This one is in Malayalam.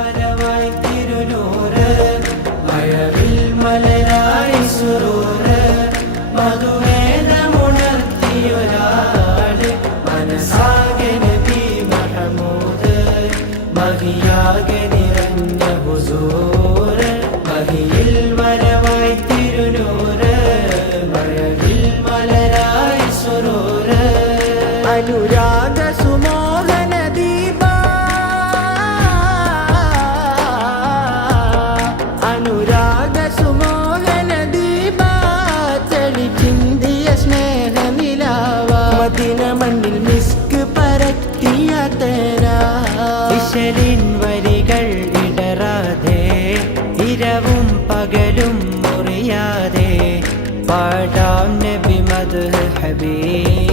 വരവായി തിരുനൂറ് മഴവിൽ മലരായി സുറൂറ് മധുവേദമുണർത്തിയൊരാള് മനസാകെ നബി മഹമൂദ് മഹിയാകെ നിറഞ്ഞ ഹുസൂറ് മഹിയിൽ വരവായി തിരുനൂറ് മഴവിൽ മലരായി സുറൂറ് അനുരാഗ സുമോഹന ദീപ അനുരാഗ സുമോഹന ദീപ തെളിച്ചിന്തിയ സ്നേഹനിലാവ മദീന മണ്ണിൽ മിസ്ക് പരത്തിയ തേരാ ഇശലിൻ വരികൾ ഇടറാതെ ഇരവും പകലും മുറിയാതെ പാടാം നബി മദ്ഹ് ഹബീബ്